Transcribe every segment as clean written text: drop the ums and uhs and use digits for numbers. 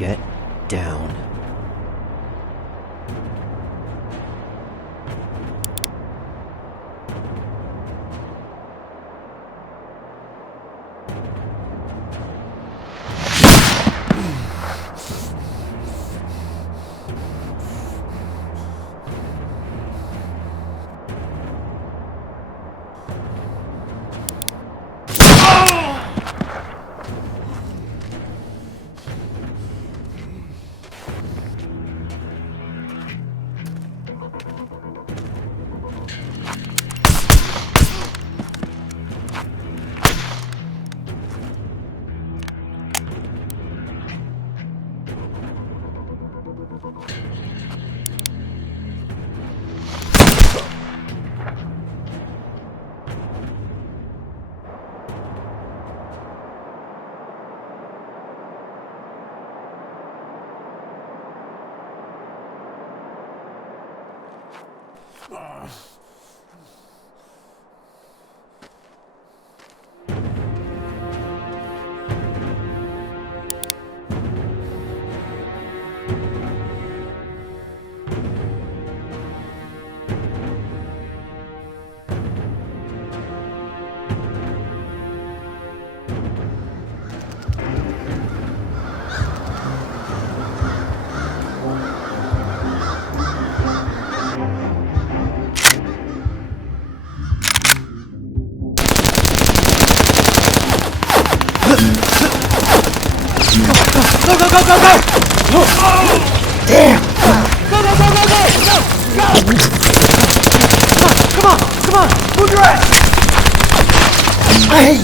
Get down. Go, go, go, go, go! Damn! Go, go, go, go, go! Go! Come on, come on! Move your ass! Hey!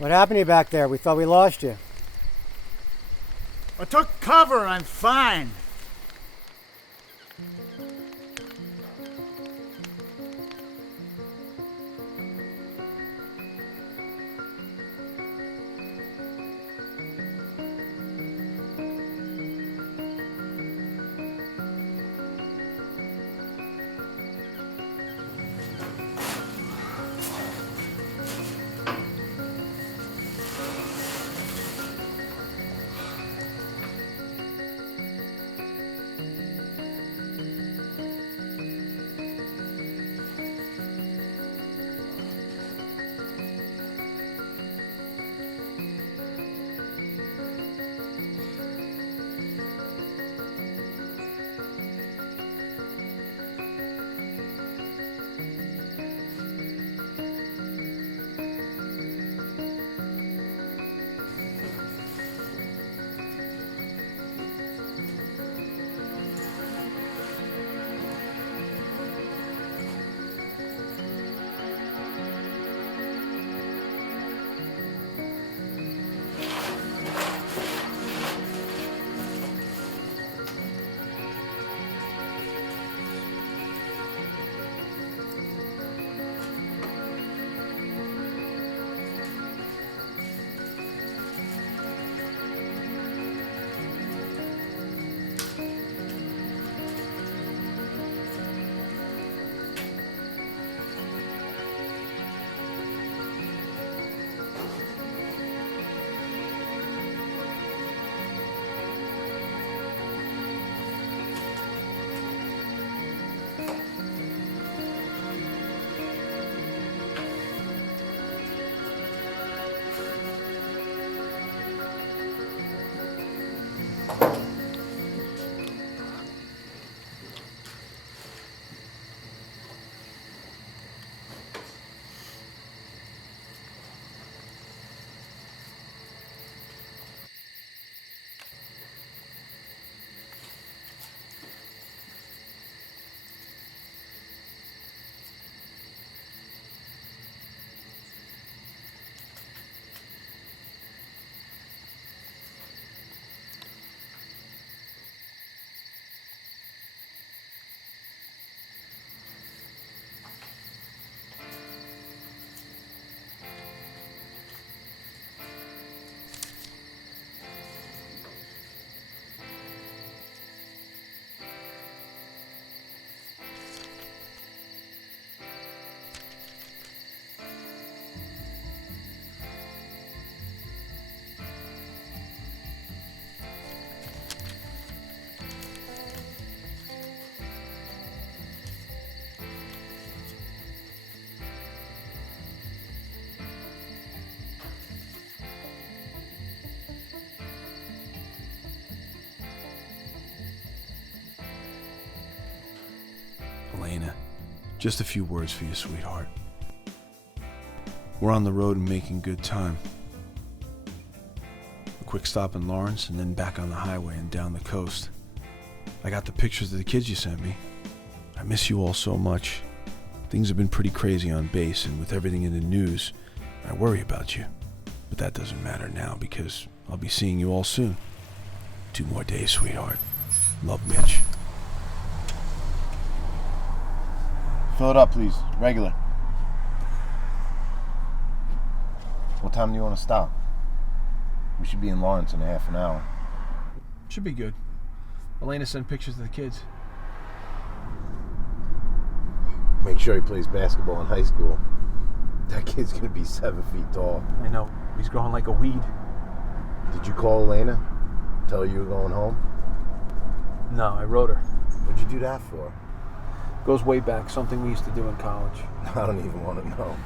What happened to you back there? We thought we lost you. I took cover. I'm fine. Just a few words for you, sweetheart. We're on the road and making good time. A quick stop in Lawrence and then back on the highway and down the coast. I got the pictures of the kids you sent me. I miss you all so much. Things have been pretty crazy on base, and with everything in the news, I worry about you. But that doesn't matter now because I'll be seeing you all soon. 2 more days, sweetheart. Love, Mitch. Fill it up, please. Regular. What time do you want to stop? We should be in Lawrence in a half an hour. Should be good. Elena sent pictures of the kids. Make sure he plays basketball in high school. That kid's gonna be 7 feet tall. I know. He's growing like a weed. Did you call Elena? Tell her you were going home? No, I wrote her. What'd you do that for? Goes way back. Something we used to do in college. I don't even want to know.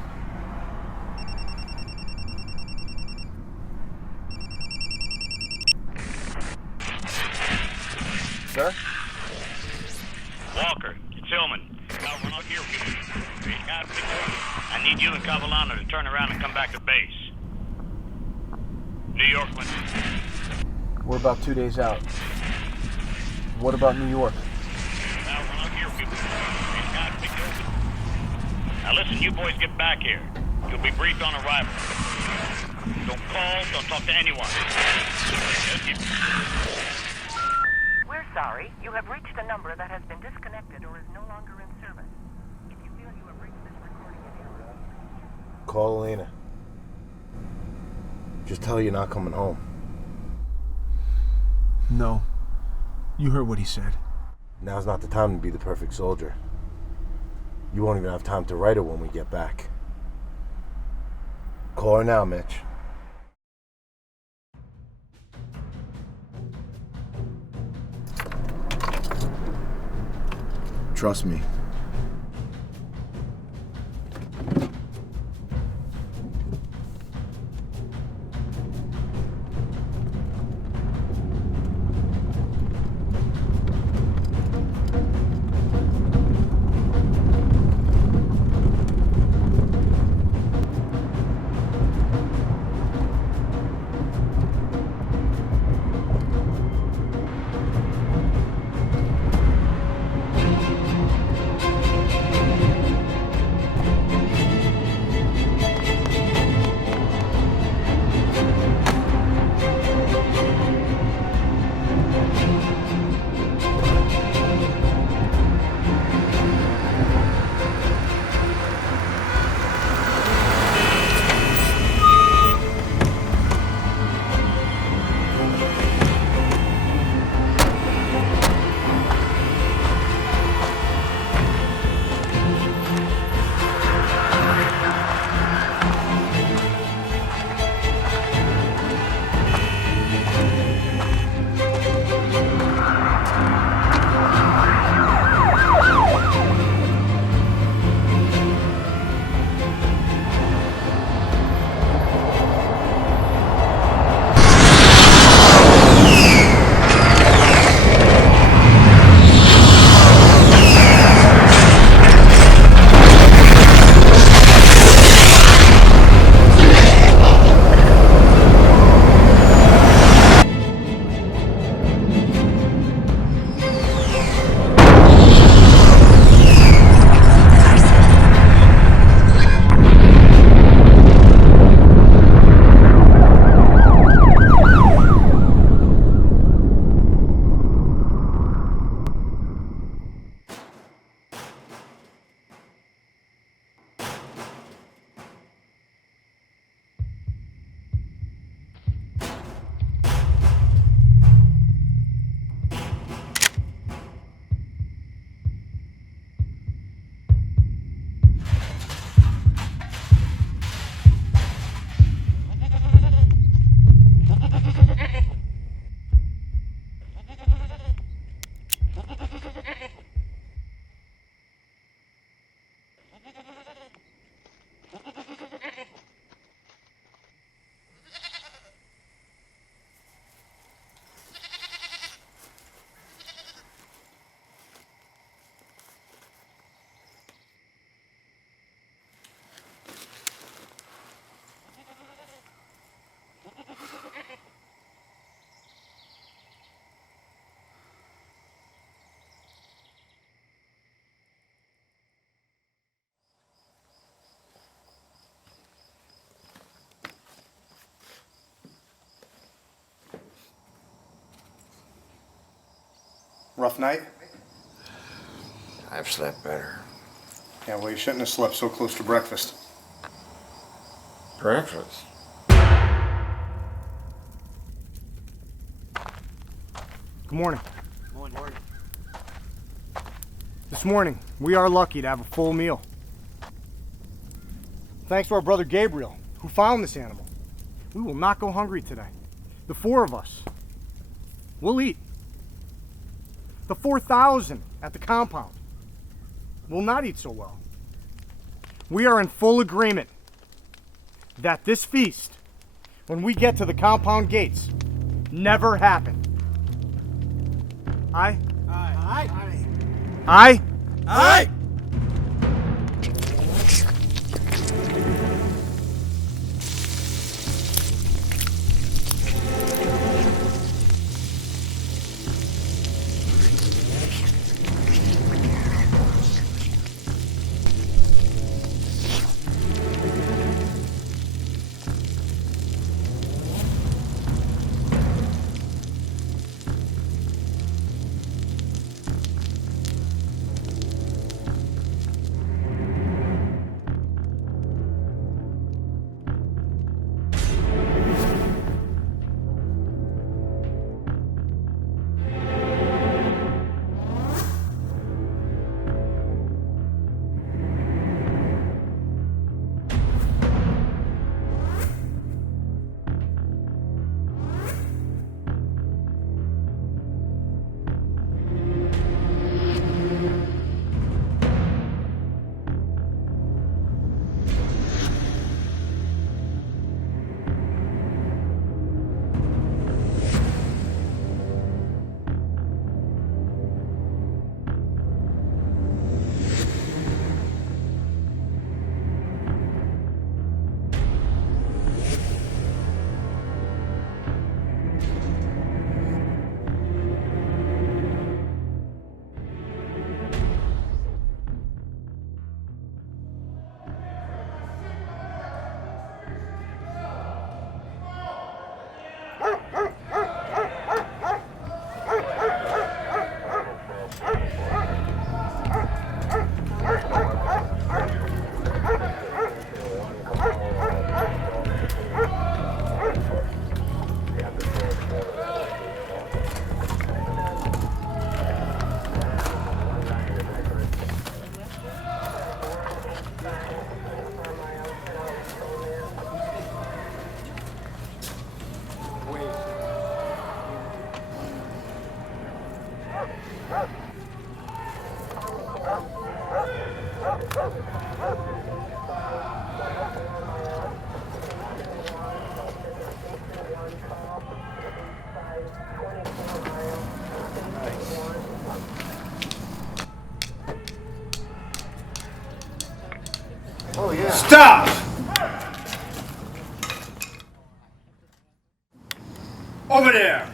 Sir? Walker, it's Hillman. Now run out here. I need you and Cavallano to turn around and come back to base. New York, We're about 2 days out. What about New York? now run out here. Now listen, you boys get back here. You'll be briefed on arrival. Don't call, don't talk to anyone. We're sorry. You have reached a number that has been disconnected or is no longer in service. If you feel you have reached this recording in error, Call Elena. Just tell her you're not coming home. No. You heard what he said. Now's not the time to be the perfect soldier. You won't even have time to write her when we get back. Call her now, Mitch. Trust me. Rough night? I've slept better. Yeah, well, you shouldn't have slept so close to breakfast. Breakfast? Good morning. This morning, we are lucky to have a full meal. Thanks to our brother Gabriel, who found this animal. We will not go hungry today. The 4 of us. We'll eat. The 4,000 at the compound will not eat so well. We are in full agreement that this feast, when we get to the compound gates, never happened. Aye? Aye. Aye? Aye! Oh, yeah. Stop! Over there!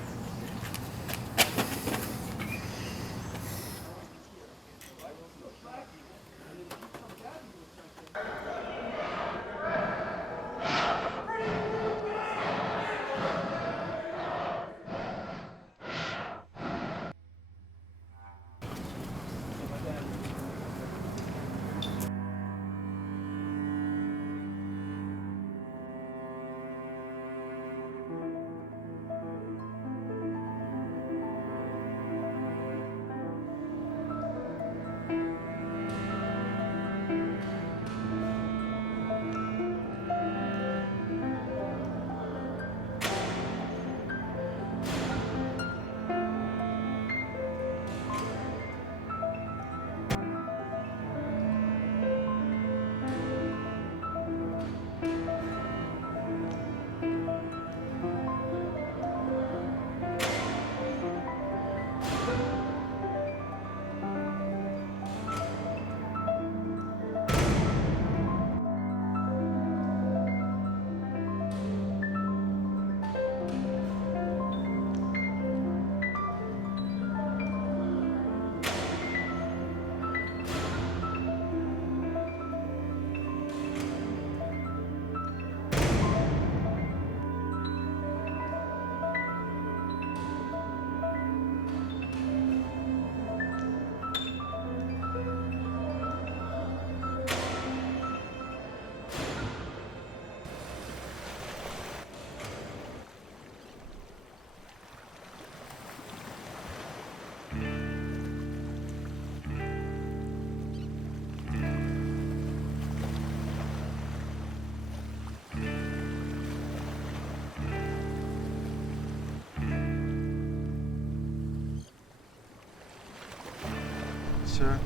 Sir,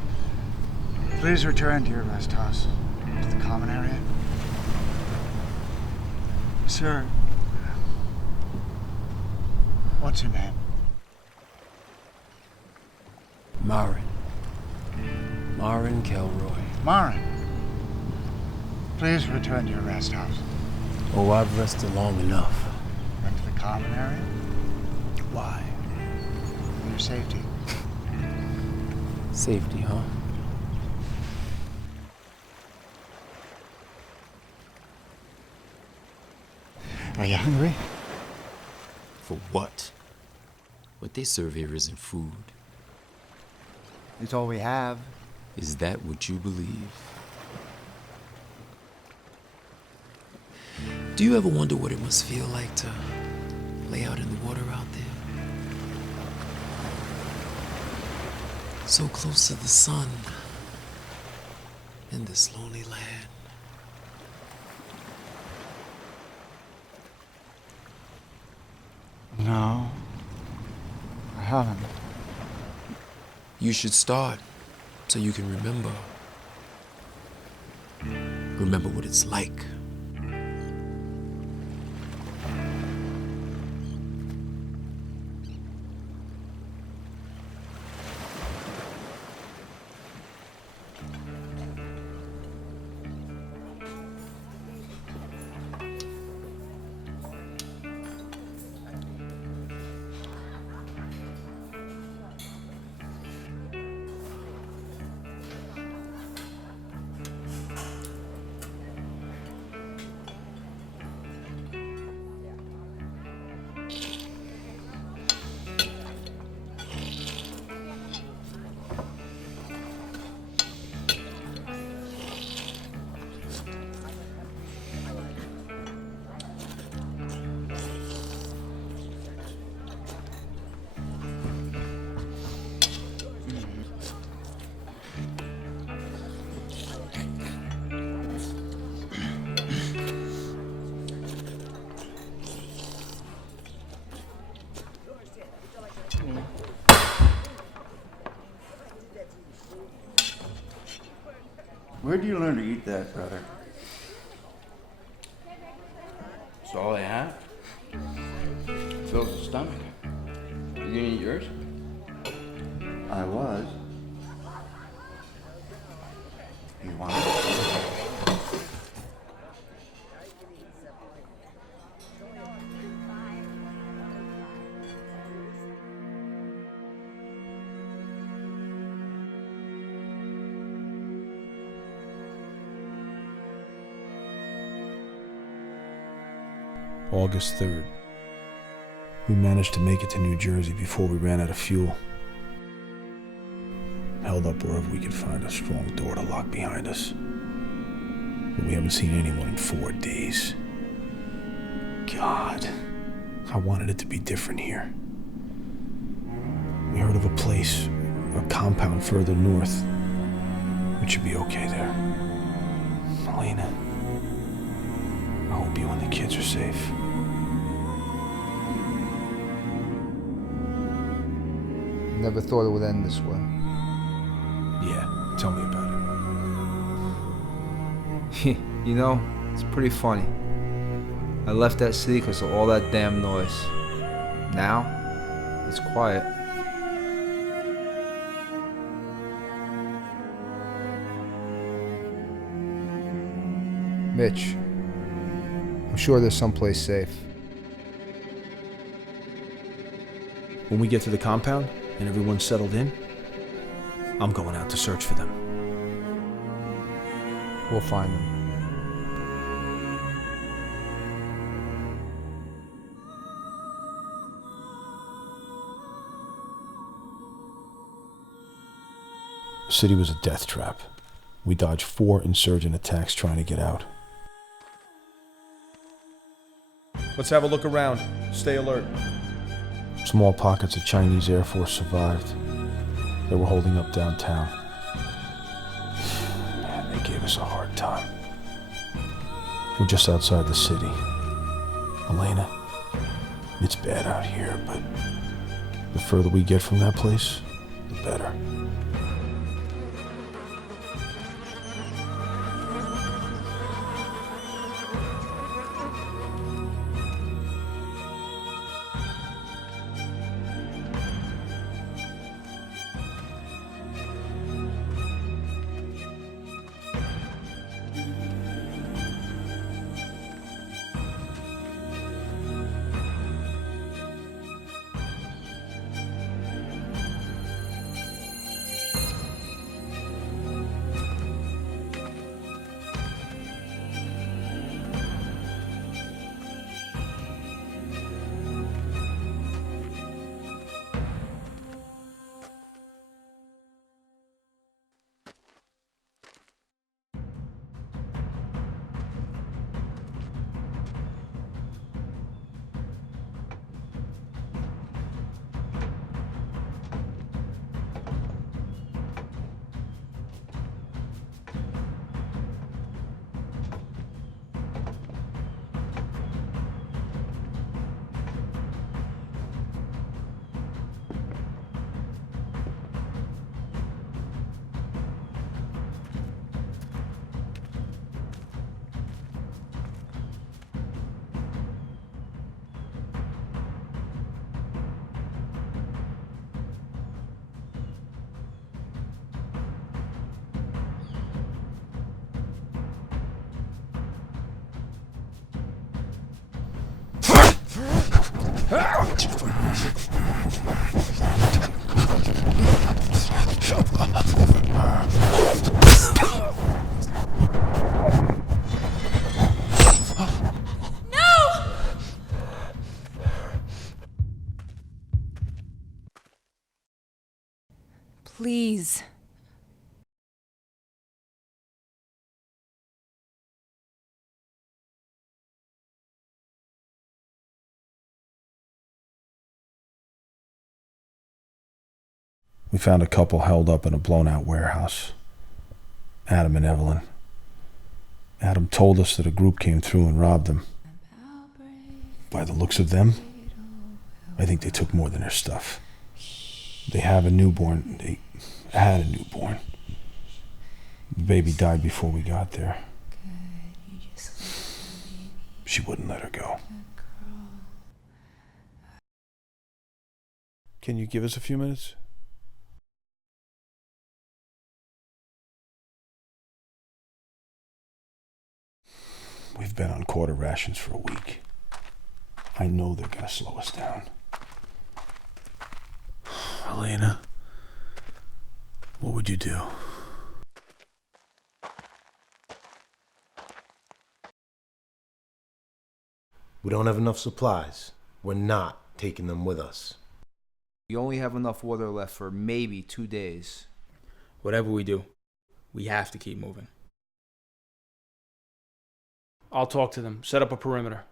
please return to your rest house, to the common area. Sir, what's your name? Marin. Marin Kelroy. Marin. Please return to your rest house. Oh, I've rested long enough. And to the common area Why? for your safety. Safety, huh? Are you hungry? For what? What they serve here isn't food. It's all we have. Is that what you believe? Do you ever wonder what it must feel like to lay out in the water out there? So close to the sun in this lonely land. No, I haven't. You should start so you can remember. Remember what it's like. Where'd you learn to eat that, brother? That's all I have. Fills the stomach. You gonna eat yours? I was. You want it? August 3rd. We managed to make it to New Jersey before we ran out of fuel. Held up wherever we could find a strong door to lock behind us. But we haven't seen anyone in 4 days. God, I wanted it to be different here. We heard of a place, a compound further north. It should be okay there. Elena, I hope you and the kids are safe. Never thought it would end this way. Yeah, tell me about it. You know, it's pretty funny. I left that city because of all that damn noise. Now, it's quiet. Mitch, I'm sure there's someplace safe. When we get to the compound and everyone's settled in, I'm going out to search for them. We'll find them. The city was a death trap. We dodged 4 insurgent attacks trying to get out. Let's have a look around. Stay alert. Small pockets of Chinese Air Force survived. They were holding up downtown. Man, they gave us a hard time. We're just outside the city. Elena, it's bad out here, but the further we get from that place, the better. Please. We found a couple held up in a blown-out warehouse. Adam and Evelyn. Adam told us that a group came through and robbed them. By the looks of them, I think they took more than their stuff. They have a newborn. They had a newborn. The baby died before we got there. She wouldn't let her go. Can you give us a few minutes? We've been on quarter rations for a week. I know they're gonna slow us down. Elena, what would you do? We don't have enough supplies. We're not taking them with us. We only have enough water left for maybe 2 days. Whatever we do, we have to keep moving. I'll talk to them. Set up a perimeter.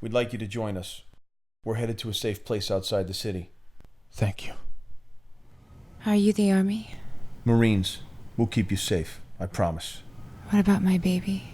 We'd like you to join us. We're headed to a safe place outside the city. Thank you. Are you the army? Marines, we'll keep you safe. I promise. What about my baby?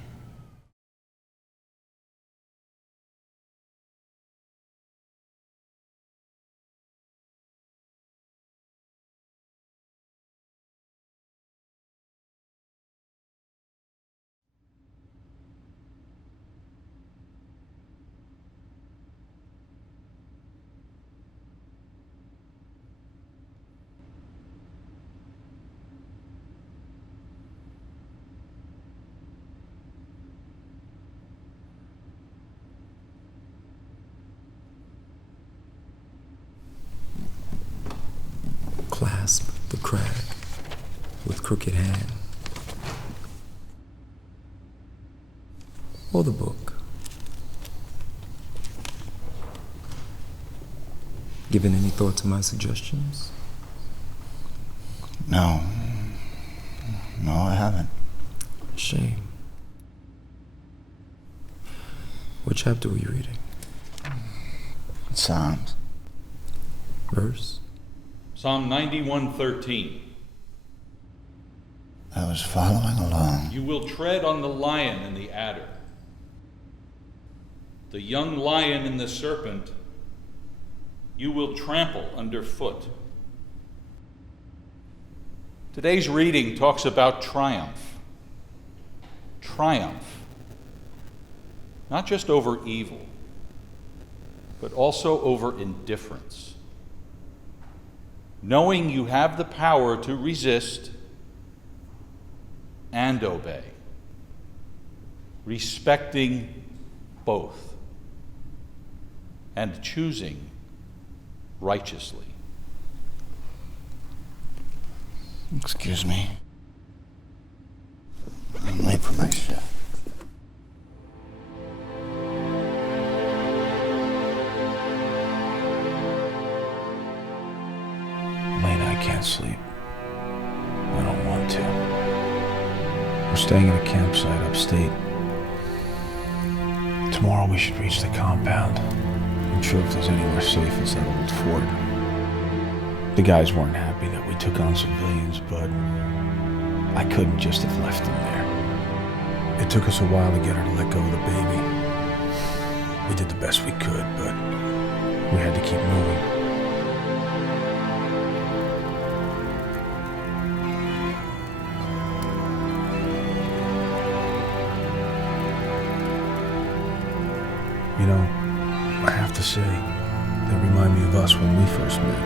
Clasp the crag with crooked hand. Or the book. Given any thought to my suggestions? No. No, I haven't. Shame. What chapter were you reading? Psalms. Verse? Psalm 91:13. I was following along. You will tread on the lion and the adder, the young lion and the serpent you will trample underfoot. Today's reading talks about triumph. Triumph. Not just over evil, but also over indifference. Knowing you have the power to resist and obey. Respecting both. And choosing righteously. Excuse me. I'm late for my shift. Elena, I can't sleep. I don't want to. We're staying at a campsite upstate. Tomorrow we should reach the compound. I'm sure if there's anywhere safe, it's that old fort. The guys weren't happy that we took on civilians, but I couldn't just have left them there. It took us a while to get her to let go of the baby. We did the best we could, but we had to keep moving. You know, I have to say, they remind me of us when we first met.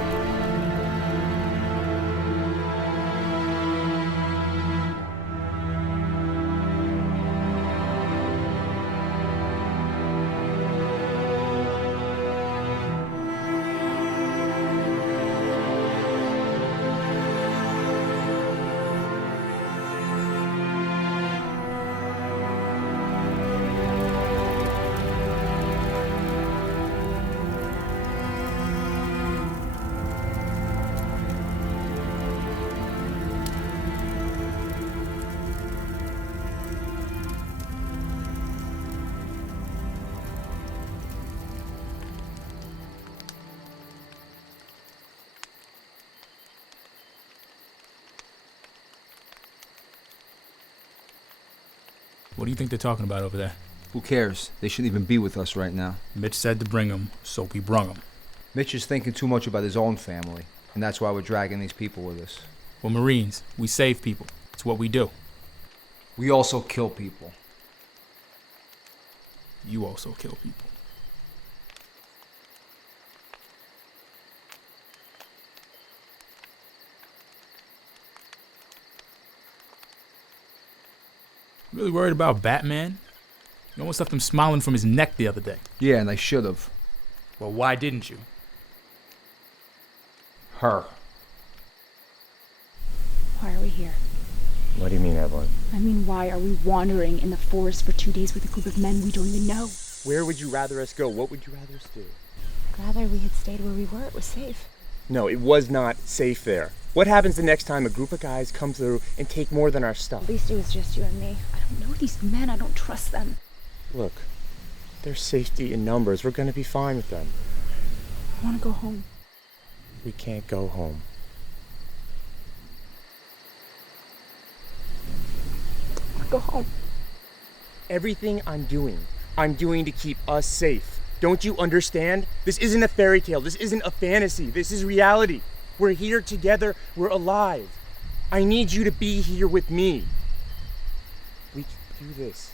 What do you think they're talking about over there? Who cares? They shouldn't even be with us right now. Mitch said to bring them, so we brung them. Mitch is thinking too much about his own family, and that's why we're dragging these people with us. We're Marines. We save people. It's what we do. We also kill people. You also kill people. Really worried about Batman? You almost left him smiling from his neck the other day. Yeah, and I should have. Well, why didn't you? Her. Why are we here? What do you mean, Evelyn? I mean, why are we wandering in the forest for 2 days with a group of men we don't even know? Where would you rather us go? What would you rather us do? Rather we had stayed where we were. It was safe. No, it was not safe there. What happens the next time a group of guys come through and take more than our stuff? At least it was just you and me. I don't know these men. I don't trust them. Look, there's safety in numbers. We're gonna be fine with them. I want to go home. We can't go home. I want to go home. Everything I'm doing to keep us safe. Don't you understand? This isn't a fairy tale. This isn't a fantasy. This is reality. We're here together. We're alive. I need you to be here with me. We can do this.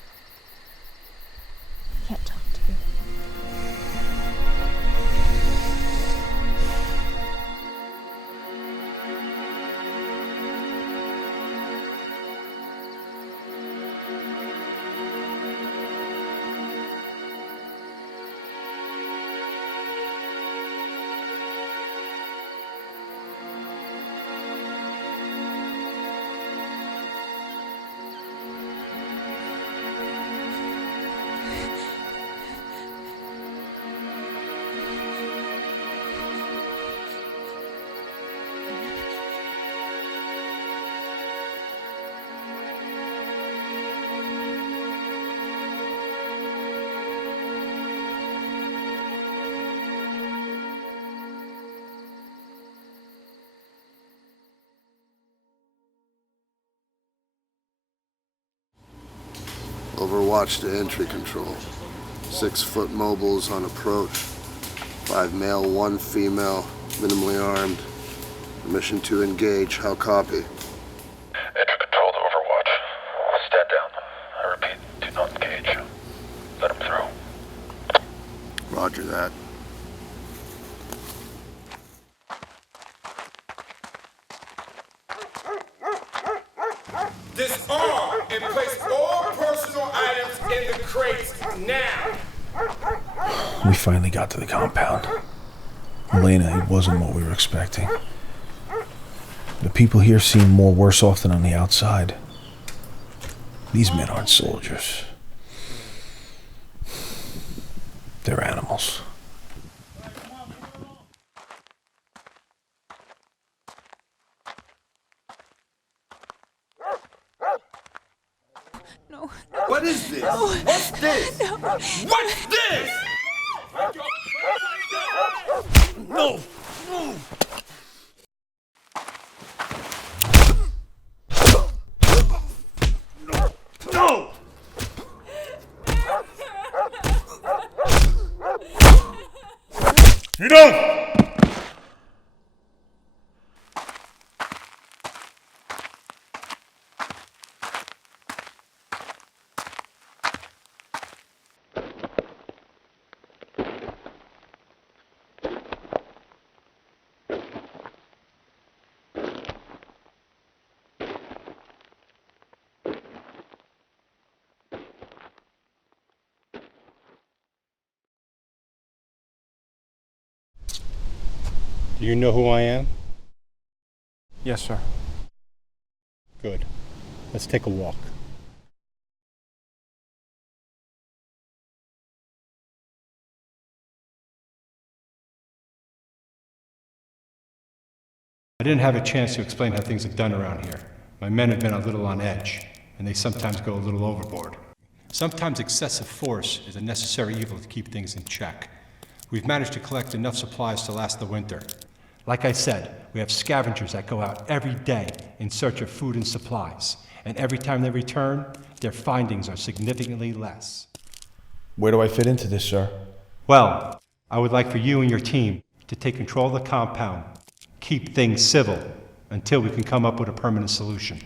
I can't talk to you. Overwatch to entry control. 6-foot mobiles on approach. 5 male, 1 female, minimally armed. Permission to engage. How copy? Entry control to Overwatch. Stand down. I repeat, do not engage. Let him through. Roger that. Disarm and place all personal items in the crates now. We finally got to the compound. Elena, it wasn't what we were expecting. The people here seem more worse off than on the outside. These men aren't soldiers. They're animals. No. What is this? No. What's this? No. What's this? No. No. No. You don't. Do you know who I am? Yes, sir. Good. Let's take a walk. I didn't have a chance to explain how things are done around here. My men have been a little on edge, and they sometimes go a little overboard. Sometimes excessive force is a necessary evil to keep things in check. We've managed to collect enough supplies to last the winter. Like I said, we have scavengers that go out every day in search of food and supplies. And every time they return, their findings are significantly less. Where do I fit into this, sir? Well, I would like for you and your team to take control of the compound. Keep things civil until we can come up with a permanent solution.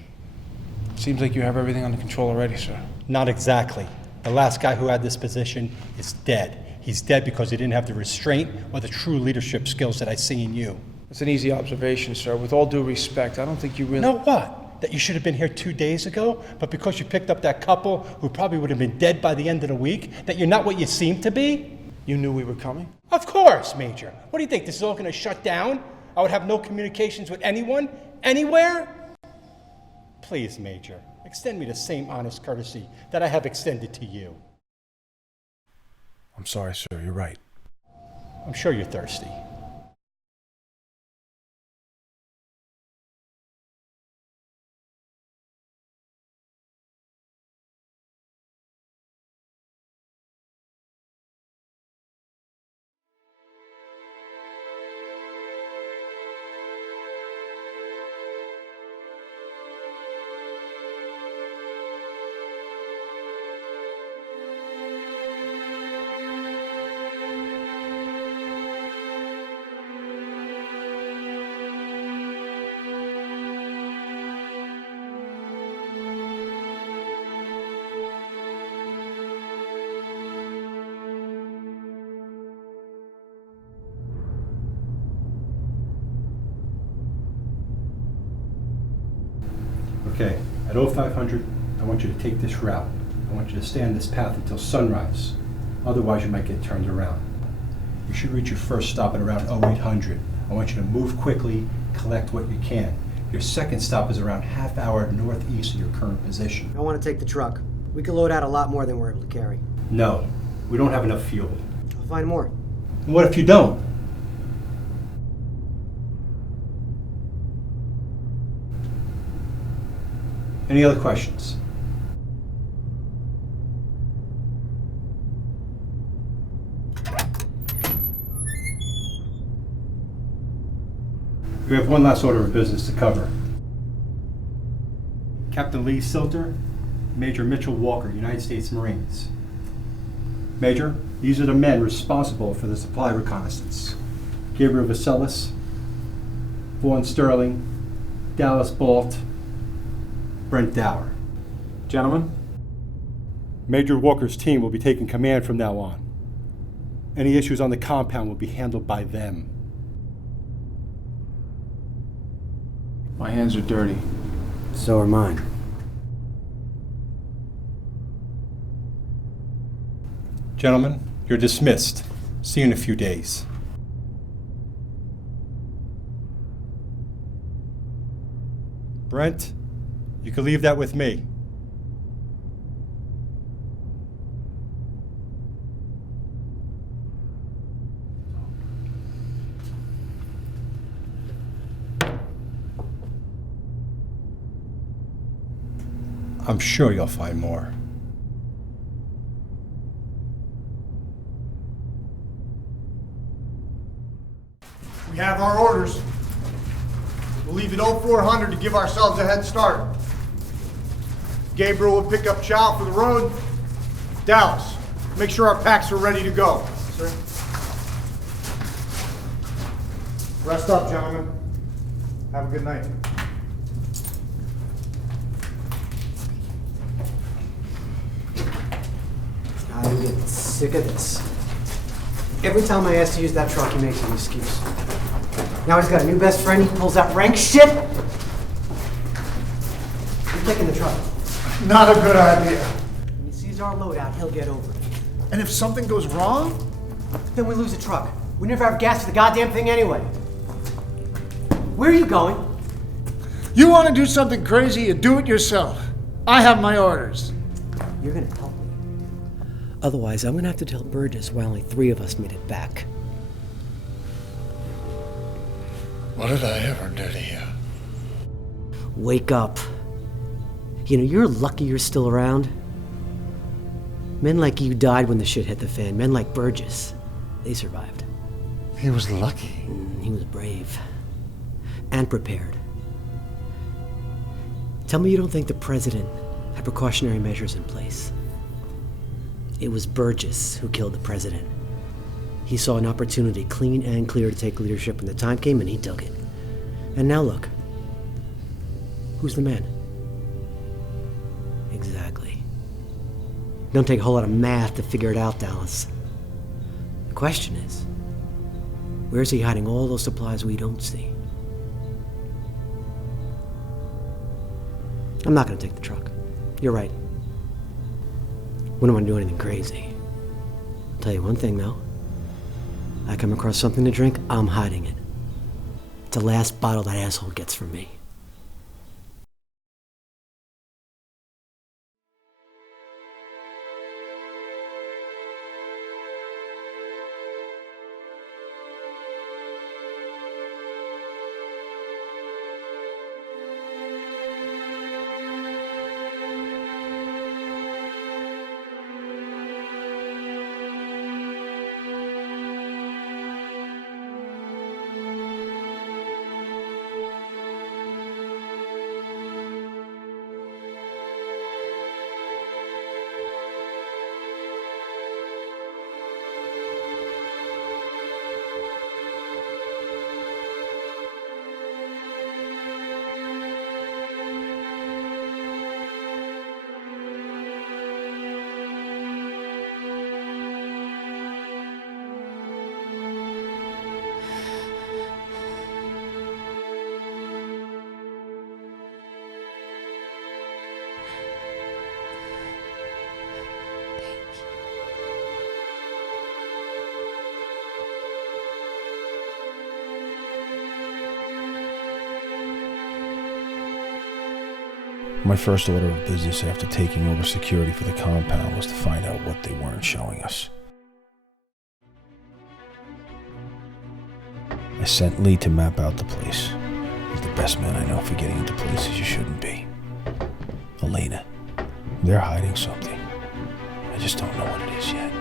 Seems like you have everything under control already, sir. Not exactly. The last guy who had this position is dead. He's dead because he didn't have the restraint or the true leadership skills that I see in you. It's an easy observation, sir. With all due respect, I don't think you really... Know what? That you should have been here 2 days ago, but because you picked up that couple who probably would have been dead by the end of the week, that you're not what you seem to be? You knew we were coming? Of course, Major. What do you think, this is all going to shut down? I would have no communications with anyone, anywhere? Please, Major, extend me the same honest courtesy that I have extended to you. I'm sorry, sir. You're right. I'm sure you're thirsty. Okay, at 0500, I want you to take this route. I want you to stay on this path until sunrise. Otherwise, you might get turned around. You should reach your first stop at around 0800. I want you to move quickly, collect what you can. Your second stop is around half hour northeast of your current position. I want to take the truck. We can load out a lot more than we're able to carry. No, we don't have enough fuel. I'll find more. And what if you don't? Any other questions? We have one last order of business to cover. Captain Lee Silter, Major Mitchell Walker, United States Marines. Major, these are the men responsible for the supply reconnaissance. Gabriel Vaselis, Vaughn Sterling, Dallas Balt, Brent Dower. Gentlemen? Major Walker's team will be taking command from now on. Any issues on the compound will be handled by them. My hands are dirty. So are mine. Gentlemen, you're dismissed. See you in a few days. Brent, you can leave that with me. I'm sure you'll find more. We have our orders. We'll leave at 0400 to give ourselves a head start. Gabriel will pick up Chow for the road. Dallas, make sure our packs are ready to go. Sir. Rest up, gentlemen. Have a good night. I'm getting sick of this. Every time I ask to use that truck, he makes an excuse. Now he's got a new best friend, he pulls that rank shit. He's taking the truck. Not a good idea. When he sees our loadout, he'll get over it. And if something goes wrong? Then we lose the truck. We never have gas for the goddamn thing anyway. Where are you going? You want to do something crazy, you do it yourself. I have my orders. You're gonna help me. Otherwise, I'm gonna have to tell Burgess why only 3 of us made it back. What did I ever do to you? Wake up. You know, you're lucky you're still around. Men like you died when the shit hit the fan. Men like Burgess, they survived. He was lucky. He was brave. And prepared. Tell me you don't think the president had precautionary measures in place. It was Burgess who killed the president. He saw an opportunity, clean and clear, to take leadership when the time came, and he took it. And now look. Who's the man? Exactly. Don't take a whole lot of math to figure it out, Dallas. The question is, where's he hiding all those supplies we don't see? I'm not gonna take the truck. You're right. Wouldn't want to do anything crazy. I'll tell you one thing, though. I come across something to drink, I'm hiding it. It's the last bottle that asshole gets from me. My first order of business after taking over security for the compound was to find out what they weren't showing us. I sent Lee to map out the place. He's the best man I know for getting into places you shouldn't be. Elena, they're hiding something. I just don't know what it is yet.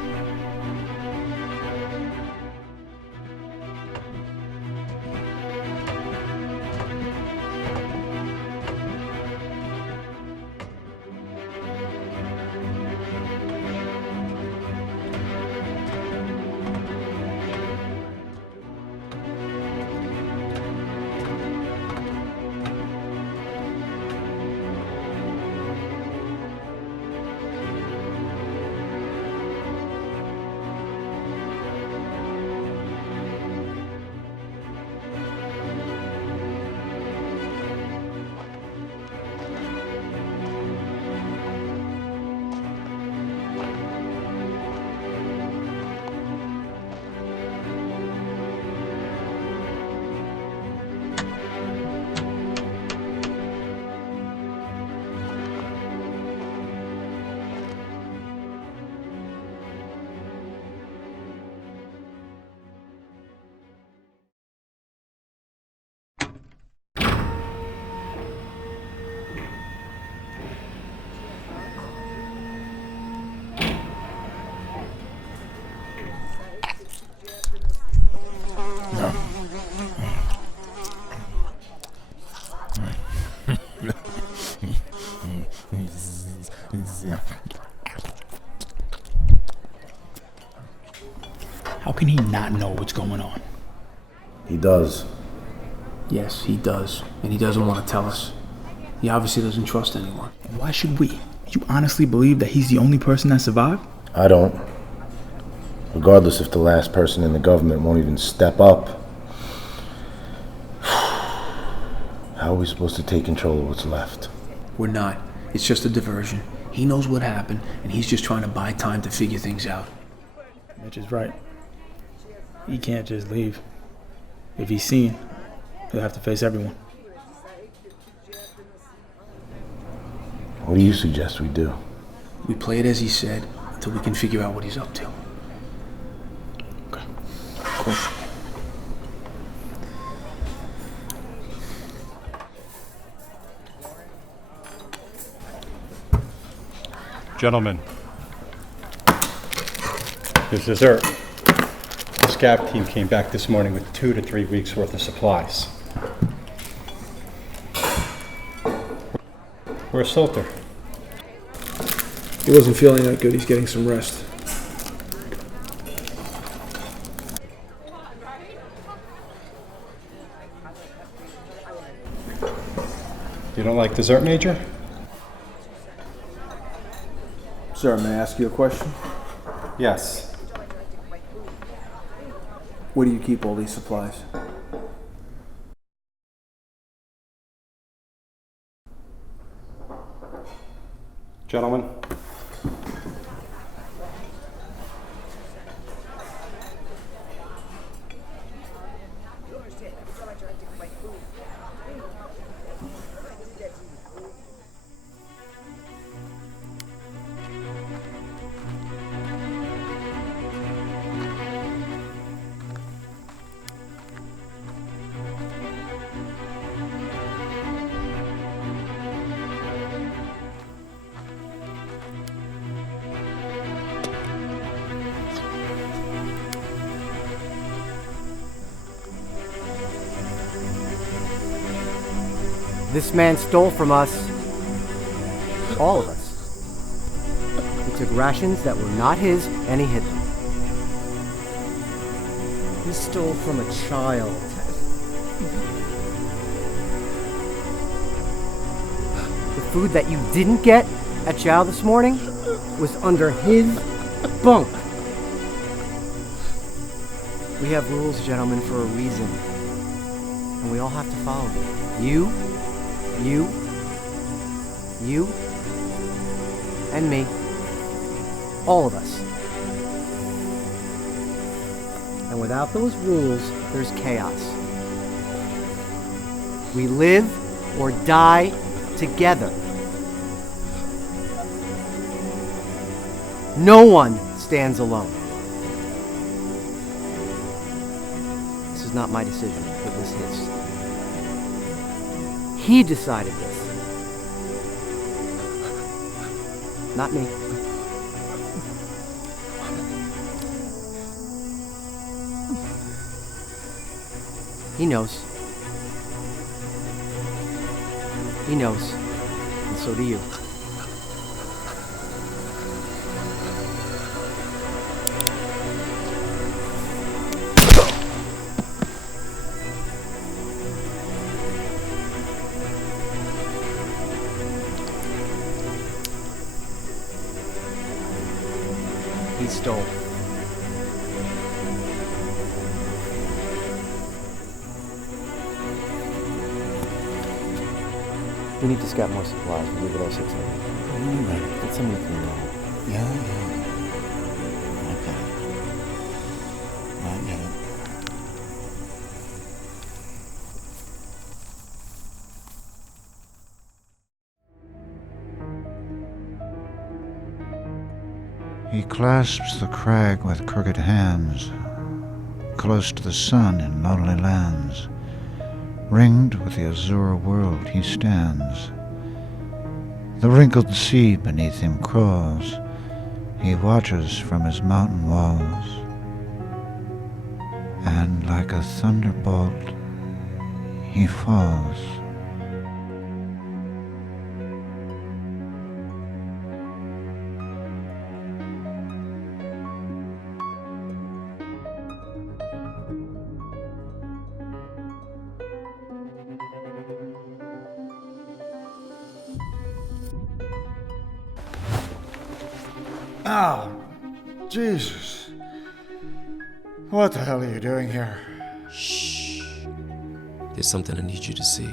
How can he not know what's going on? He does. Yes, he does. And he doesn't want to tell us. He obviously doesn't trust anyone. And why should we? You honestly believe that he's the only person that survived? I don't. Regardless if the last person in the government won't even step up. How are we supposed to take control of what's left? We're not. It's just a diversion. He knows what happened, and he's just trying to buy time to figure things out. Mitch is right. He can't just leave. If he's seen, he'll have to face everyone. What do you suggest we do? We play it as he said until we can figure out what he's up to. Okay. Cool. Gentlemen, here's dessert. The SCAV team came back this morning with 2 to 3 weeks worth of supplies. Where's Salter? He wasn't feeling that good. He's getting some rest. You don't like dessert, Major? Sir, may I ask you a question? Yes. Where do you keep all these supplies? Gentlemen. This man stole from us, all of us. He took rations that were not his and he hid them. He stole from a child. The food that you didn't get at Chow this morning was under his bunk. We have rules, gentlemen, for a reason. And we all have to follow them. You, and me. All of us. And without those rules, there's chaos. We live or die together. No one stands alone. This is not my decision, it was his. He decided this. Not me. He knows. He knows. And so do you. He stole. We need to scout more supplies. We'll leave it all 6 hours. Right. Get someone to clean it all. Yeah. Okay. I get it. He clasps the crag with crooked hands, close to the sun in lonely lands. Ringed with the azure world he stands. The wrinkled sea beneath him crawls. He watches from his mountain walls. And like a thunderbolt, he falls. Oh, Jesus. What the hell are you doing here? Shh. There's something I need you to see.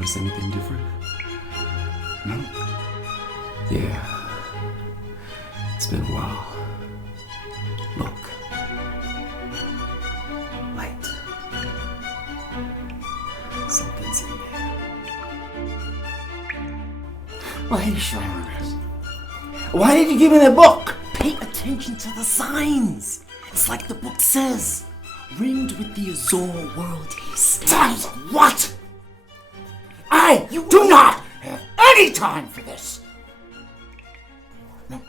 Notice anything different? No. Yeah. It's been a while. Look. Light. Something's in there. Why are you showing me this? Why did you give me that book? Pay attention to the signs. It's like the book says. Ringed with the Azor world he stands. What? I do not have any time for this. No.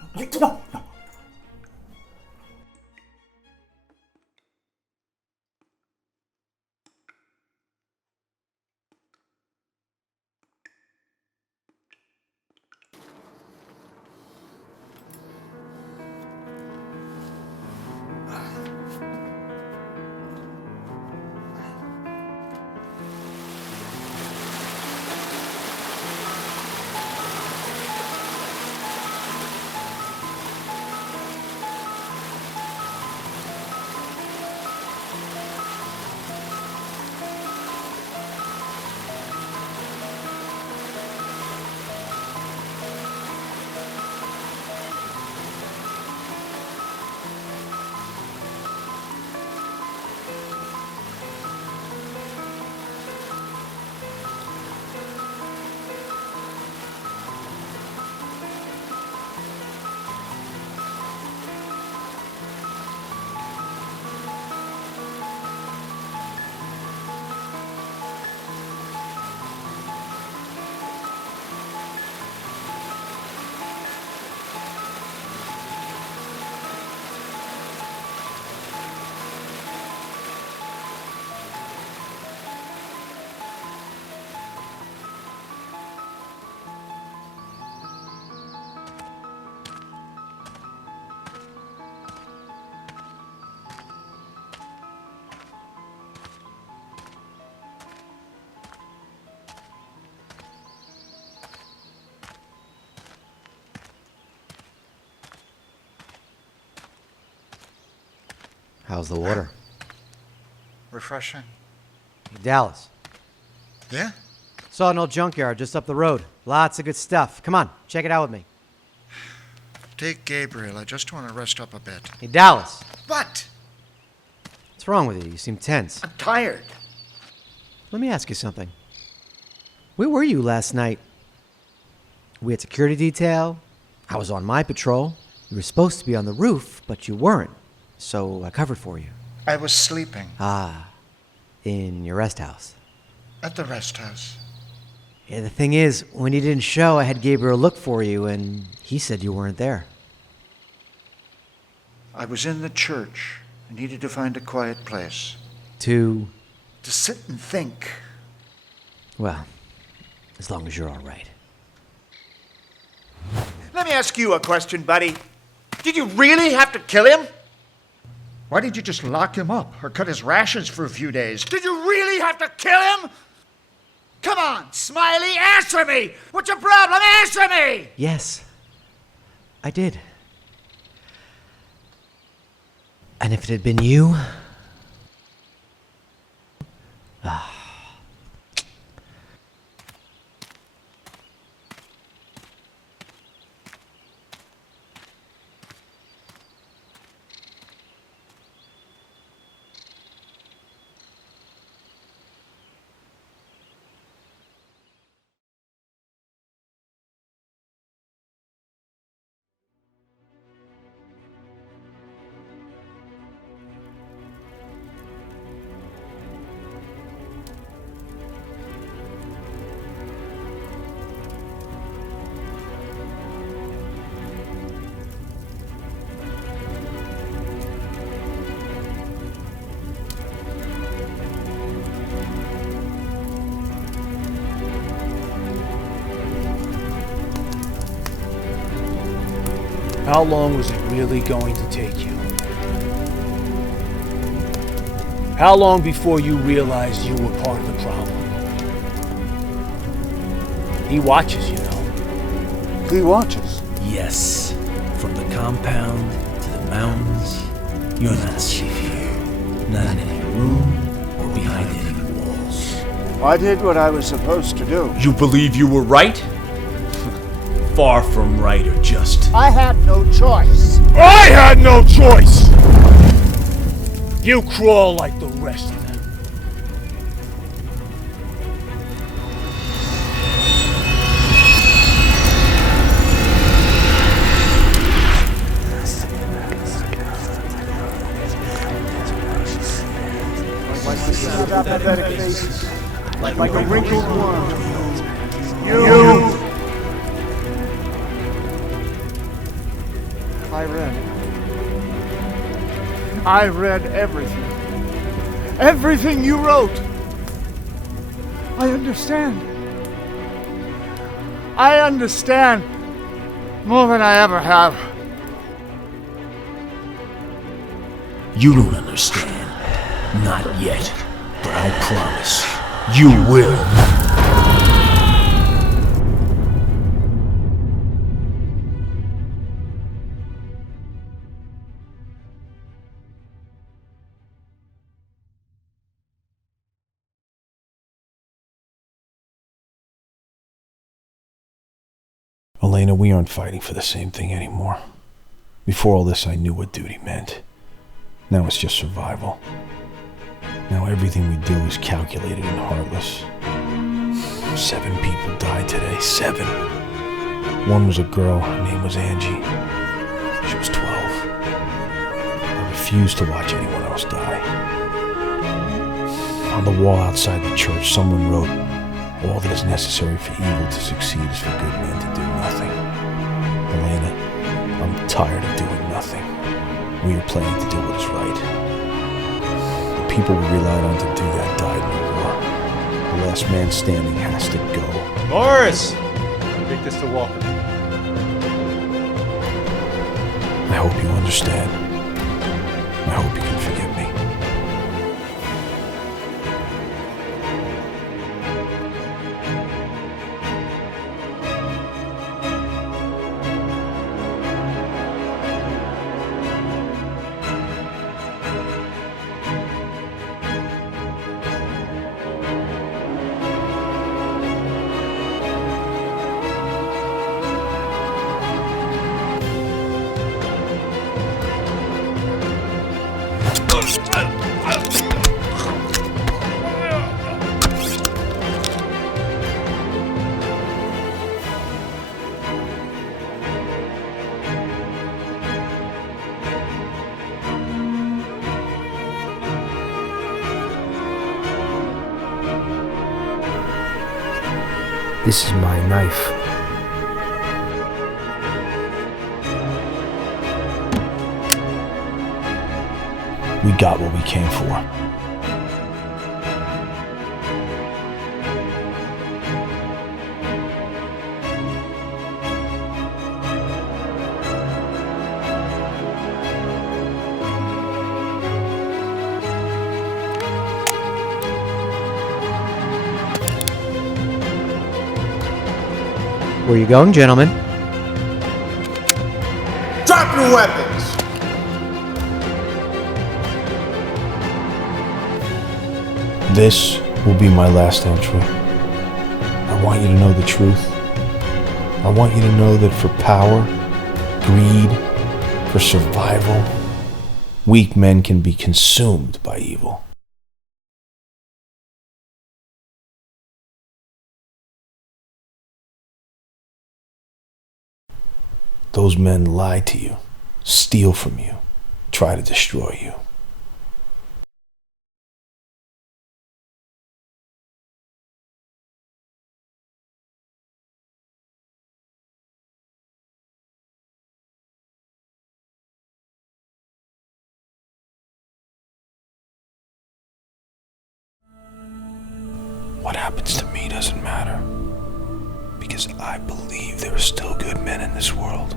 How's the water? Refreshing. Dallas. Yeah? Saw an old junkyard just up the road. Lots of good stuff. Come on, check it out with me. Take Gabriel. I just want to rest up a bit. Hey, Dallas. What? What's wrong with you? You seem tense. I'm tired. Let me ask you something. Where were you last night? We had security detail. I was on my patrol. You were supposed to be on the roof, but you weren't. So I covered for you. I was sleeping. Ah, in your rest house. At the rest house. Yeah, the thing is, when you didn't show, I had Gabriel look for you, and he said you weren't there. I was in the church. I needed to find a quiet place. To sit and think. Well, as long as you're all right. Let me ask you a question, buddy. Did you really have to kill him? Why did you just lock him up or cut his rations for a few days? Did you really have to kill him? Come on, Smiley, answer me! What's your problem? Answer me! Yes, I did. And if it had been you... How long was it really going to take you? How long before you realized you were part of the problem? He watches, you know. He watches? Yes. From the compound to the mountains, you're not safe here. Not in any room or behind any walls. I did what I was supposed to do. You believe you were right? Far from right, or just... I had no choice. I had no choice! You crawl like the rest of them. Apathetic faces, like a wrinkled worm. You! I read everything. Everything you wrote. I understand. I understand more than I ever have. You don't understand. Not yet. But I promise, you will. Elena, we aren't fighting for the same thing anymore. Before all this, I knew what duty meant. Now it's just survival. Now everything we do is calculated and heartless. 7 people died today. 7. One was a girl. Her name was Angie. She was 12. I refused to watch anyone else die. On the wall outside the church, someone wrote, "All that is necessary for evil to succeed is for good men to do nothing." Elena, I'm tired of doing nothing. We are planning to do what is right. The people we relied on to do that died in the war. The last man standing has to go. Morris! Take this to Walker. I hope you understand. I hope you can forgive me. This is my knife. We got what we came for. Where you going, gentlemen? Drop your weapons! This will be my last entry. I want you to know the truth. I want you to know that for power, greed, for survival, weak men can be consumed by evil. Those men lie to you, steal from you, try to destroy you. What happens to me doesn't matter, because I believe there are still good men in this world.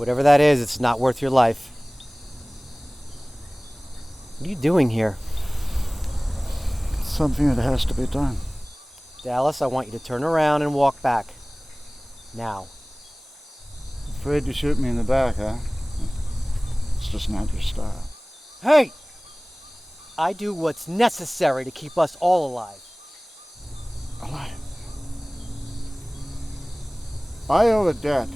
Whatever that is, it's not worth your life. What are you doing here? Something that has to be done. Dallas, I want you to turn around and walk back. Now. Afraid to shoot me in the back, huh? It's just not your style. Hey! I do what's necessary to keep us all alive. Alive? I owe a debt.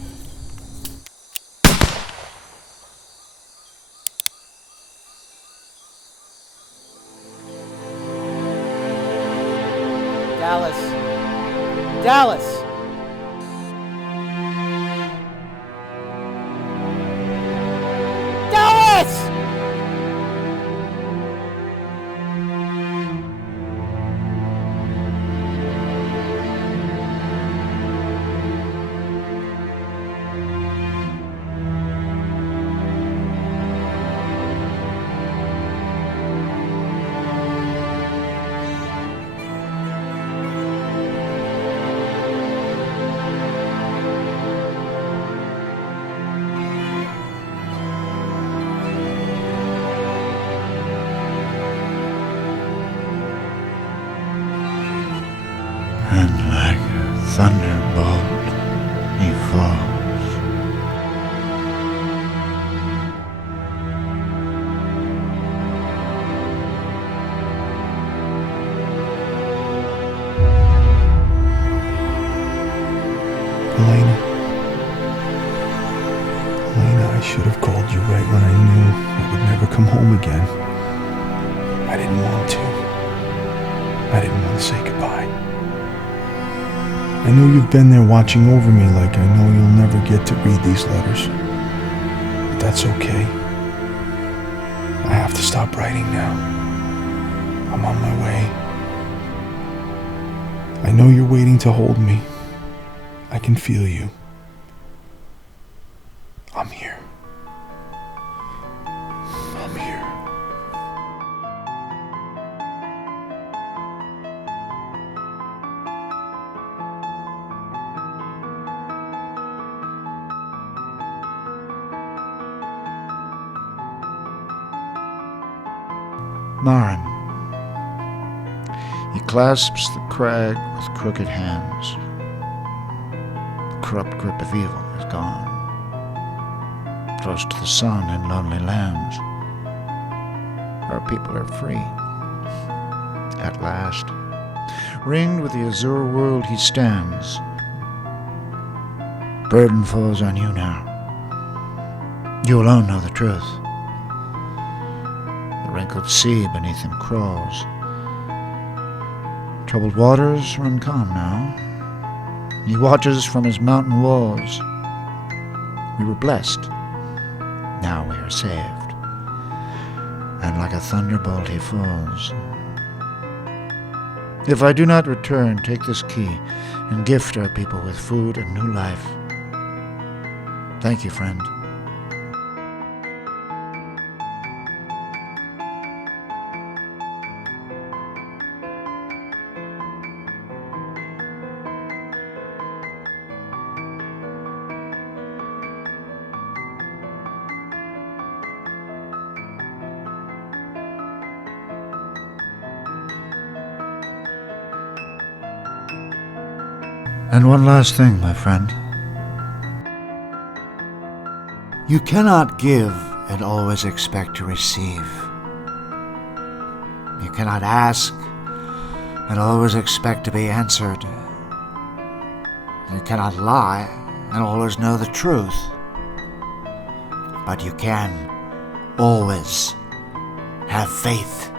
Dallas. Dallas! Dallas! And like a thunderbolt, he falls. Elena, I should have called you right when I knew I would never come home again. I didn't want to. I didn't want to say goodbye. I know you've been there watching over me like I know you'll never get to read these letters. But that's okay. I have to stop writing now. I'm on my way. I know you're waiting to hold me. I can feel you. I'm here. I'm here. Marin. He clasps the crag with crooked hands. The corrupt grip of evil is gone. Close to the sun in lonely lands, our people are free. At last, ringed with the azure world he stands. Burden falls on you now. You alone know the truth. The wrinkled sea beneath him crawls. Troubled waters run calm now. He watches from his mountain walls. We were blessed. Now we are saved. And like a thunderbolt he falls. If I do not return, take this key and gift our people with food and new life. Thank you, friend. And one last thing, my friend. You cannot give and always expect to receive. You cannot ask and always expect to be answered. You cannot lie and always know the truth. But you can always have faith.